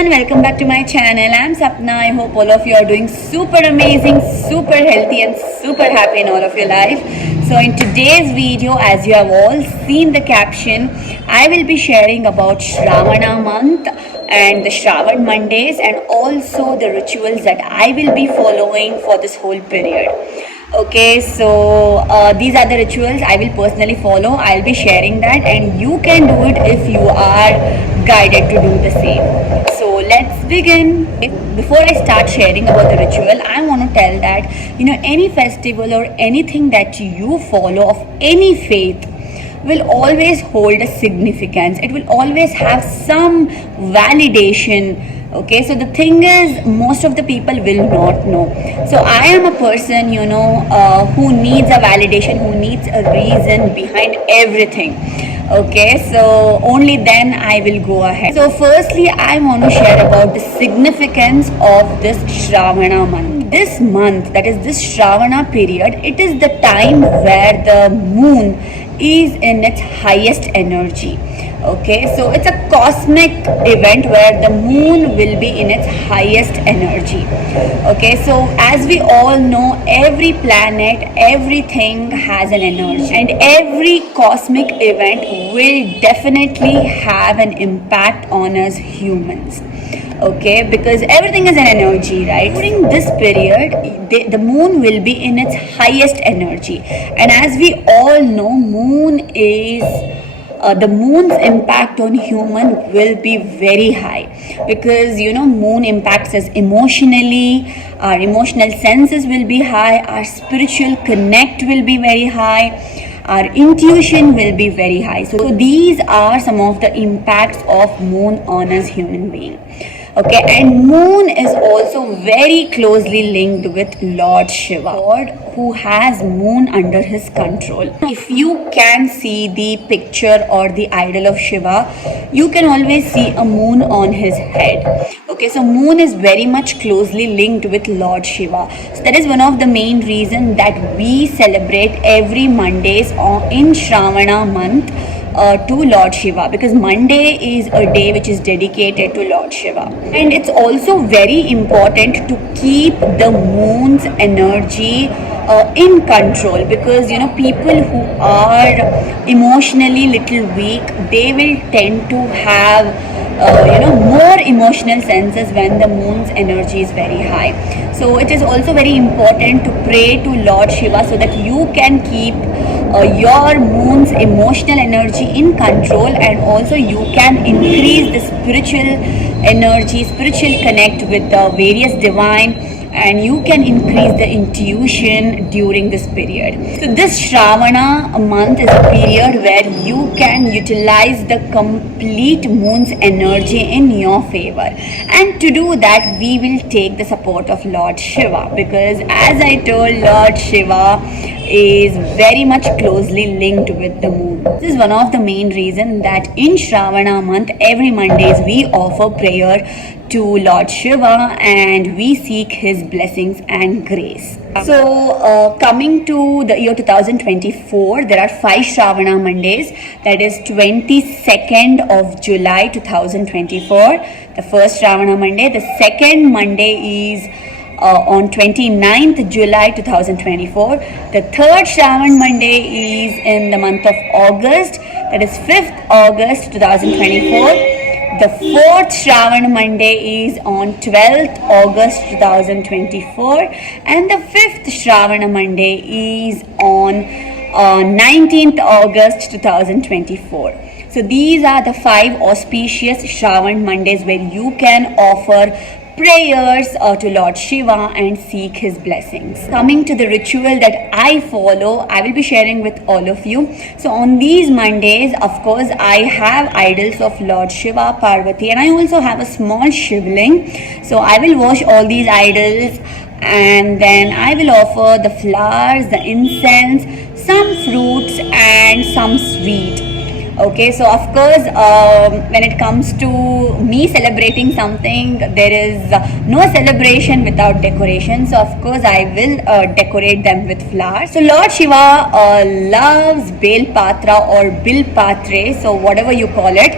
everyone, welcome back to my channel. I'm Sapna. I hope all of you are doing super amazing, super healthy and super happy in all of your life. So in today's video, as you have all seen the caption, I will be sharing about Shravana month and the Shravan Mondays and also the rituals that I will be following for this whole period. Okay, so these are the rituals I will personally follow. I'll be sharing that, and you can do it if you are guided to do the same. So let's begin. Before I start sharing about the ritual, I want to tell that any festival or anything that you follow of any faith will always hold a significance. It will always have some validation. Okay, so the thing is, most of the people will not know. So I am a person, who needs a validation, who needs a reason behind everything. Okay, so only then I will go ahead. So firstly, I want to share about the significance of this Shravana month. This month, that is this Shravana period, it is the time where the moon is in its highest energy. Okay, so it's a cosmic event where the moon will be in its highest energy. Okay, so as we all know, every planet, everything has an energy, and every cosmic event will definitely have an impact on us humans. Okay, because everything is an energy, right? During this period, the moon will be in its highest energy, and as we all know, the moon's impact on human will be very high, because moon impacts us emotionally. Our emotional senses will be high, our spiritual connect will be very high, our intuition will be very high. So these are some of the impacts of moon on us human being. Okay, and moon is also very closely linked with Lord Shiva, God who has moon under his control. If you can see the picture or the idol of Shiva, you can always see a moon on his head. Okay, so moon is very much closely linked with Lord Shiva. So that is one of the main reasons that we celebrate every Mondays in Shravana month to Lord Shiva, because Monday is a day which is dedicated to Lord Shiva. And it's also very important to keep the moon's energy in control, because people who are emotionally little weak, they will tend to have more emotional senses when the moon's energy is very high. So it is also very important to pray to Lord Shiva so that you can keep your moon's emotional energy in control, and also you can increase the spiritual energy, spiritual connect with the various divine, and you can increase the intuition during this period. So this Shravana month is a period where you can utilize the complete moon's energy in your favor, and to do that we will take the support of Lord Shiva, because as I told, Lord Shiva is very much closely linked with the moon. This is one of the main reasons that in Shravana month every Mondays we offer prayer to Lord Shiva and we seek his blessings and grace. So coming to the year 2024, there are 5 Shravana Mondays, that is 22nd of July 2024, the first Shravana Monday. The second Monday is on 29th July 2024. The third Shravan Monday is in the month of August, that is 5th August 2024. The fourth Shravan Monday is on 12th August 2024, and the fifth Shravan Monday is on 19th August 2024. So these are the 5 auspicious Shravan Mondays where you can offer prayers to Lord Shiva and seek his blessings. Coming to the ritual that I follow, I will be sharing with all of you. So on these Mondays, of course, I have idols of Lord Shiva, Parvati, and I also have a small shivling. So I will wash all these idols, and then I will offer the flowers, the incense, some fruits and some sweet. Okay, so of course, when it comes to me celebrating something, there is no celebration without decoration. So of course, I will decorate them with flowers. So Lord Shiva loves Bel Patra or Bil Patre, so whatever you call it.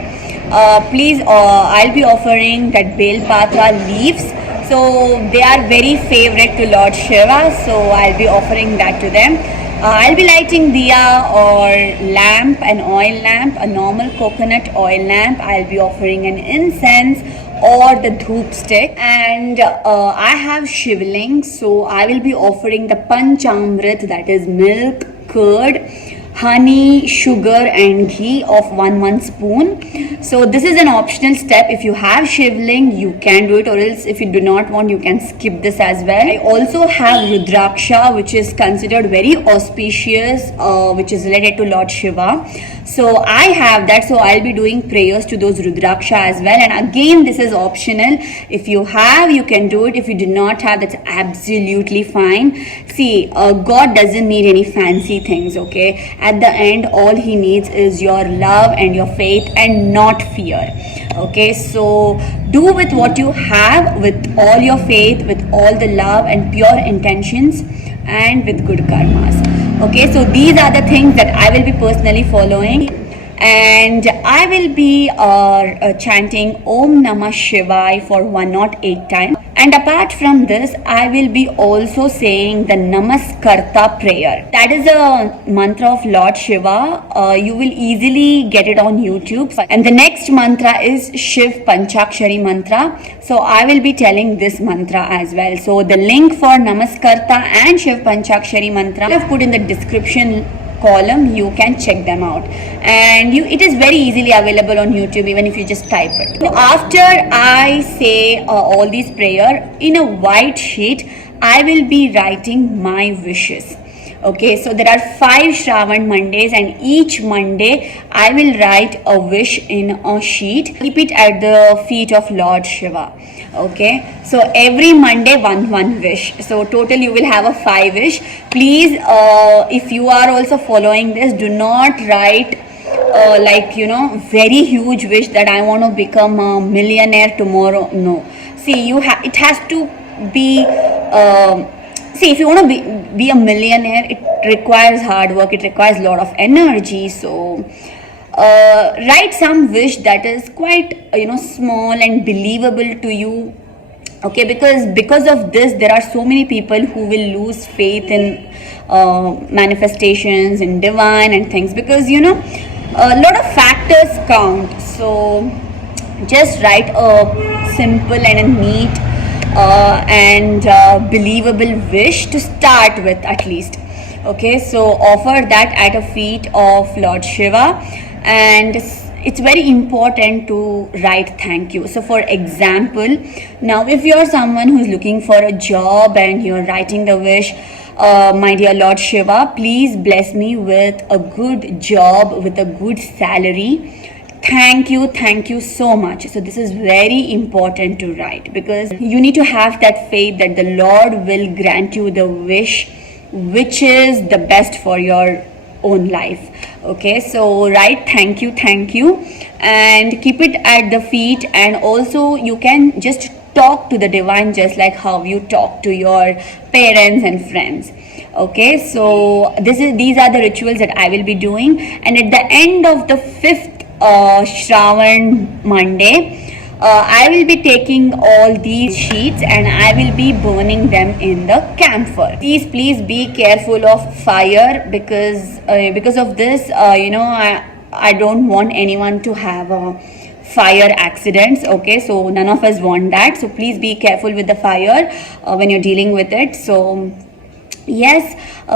please, I'll be offering that Bel Patra leaves. So they are very favorite to Lord Shiva. So I'll be offering that to them. I'll be lighting diya or lamp, an oil lamp, a normal coconut oil lamp. I'll be offering an incense or the dhoop stick, and I have shivling, so I will be offering the panchamrit, that is milk, curd, honey, sugar and ghee of 1 spoon. So this is an optional step. If you have shivling, you can do it, or else if you do not want, you can skip this as well. I also have rudraksha, which is considered very auspicious, which is related to Lord Shiva. So I have that, so I'll be doing prayers to those rudraksha as well. And again, this is optional. If you have, you can do it. If you do not have, that's absolutely fine. See, God doesn't need any fancy things, okay? At the end, all he needs is your love and your faith and not fear. Okay, so do with what you have, with all your faith, with all the love and pure intentions, and with good karmas. Okay, so these are the things that I will be personally following, and I will be chanting Om Namah Shivaya for 108 times. And apart from this, I will be also saying the Namaskarta prayer. That is a mantra of Lord Shiva. You will easily get it on YouTube. And the next mantra is Shiv Panchakshari mantra. So I will be telling this mantra as well. So the link for Namaskarta and Shiv Panchakshari mantra I have put in the description column. You can check them out, and it is very easily available on YouTube, even if you just type it. So after I say all these prayer, in a white sheet I will be writing my wishes. Okay, so there are 5 Shravan Mondays, and each Monday I will write a wish in a sheet. Keep it at the feet of Lord Shiva. Okay, so every Monday one wish. So total you will have a 5 wish. Please, if you are also following this, do not write very huge wish that I want to become a millionaire tomorrow. No, see, it has to be. See, if you want to be a millionaire, it requires hard work, it requires a lot of energy. So write some wish that is quite small and believable to you. Okay, because of this, there are so many people who will lose faith in manifestations and divine and things, because a lot of factors count. So just write a simple and a neat and believable wish to start with, at least. Okay, so offer that at the feet of Lord Shiva, and it's very important to write thank you. So for example, now if you're someone who's looking for a job and you're writing the wish, my dear Lord Shiva, please bless me with a good job with a good salary. Thank you so much. So this is very important to write, because you need to have that faith that the Lord will grant you the wish which is the best for your own life. Okay, so write thank you, and keep it at the feet. And also you can just talk to the divine just like how you talk to your parents and friends. Okay, so these are the rituals that I will be doing, and at the end of the 5th Shravan Monday, I will be taking all these sheets and I will be burning them in the camphor. Please be careful of fire, because of this, I don't want anyone to have fire accidents. Okay, so none of us want that. So please be careful with the fire when you're dealing with it. So yes,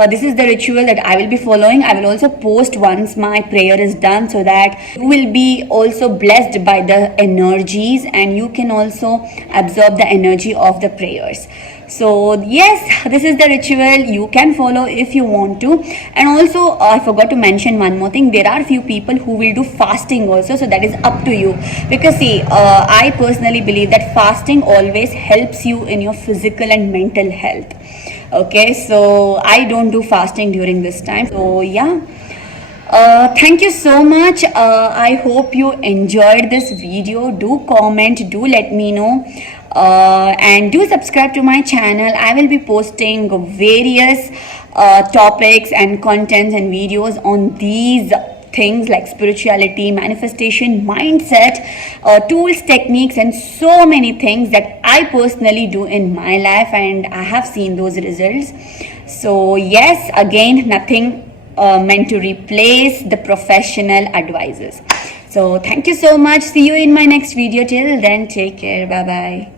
this is the ritual that I will be following. I will also post once my prayer is done, so that you will be also blessed by the energies and you can also absorb the energy of the prayers. So yes, this is the ritual. You can follow if you want to. And also I forgot to mention one more thing. There are few people who will do fasting also, so that is up to you. Because see, I personally believe that fasting always helps you in your physical and mental health. Okay, so I don't do fasting during this time. So yeah, thank you so much. I hope you enjoyed this video. Do comment, do let me know, and do subscribe to my channel. I will be posting various topics and contents and videos on these things like spirituality, manifestation, mindset, tools, techniques, and so many things that I personally do in my life, and I have seen those results. So, yes, again, nothing meant to replace the professional advisors. So, thank you so much. See you in my next video. Till then, take care. Bye bye.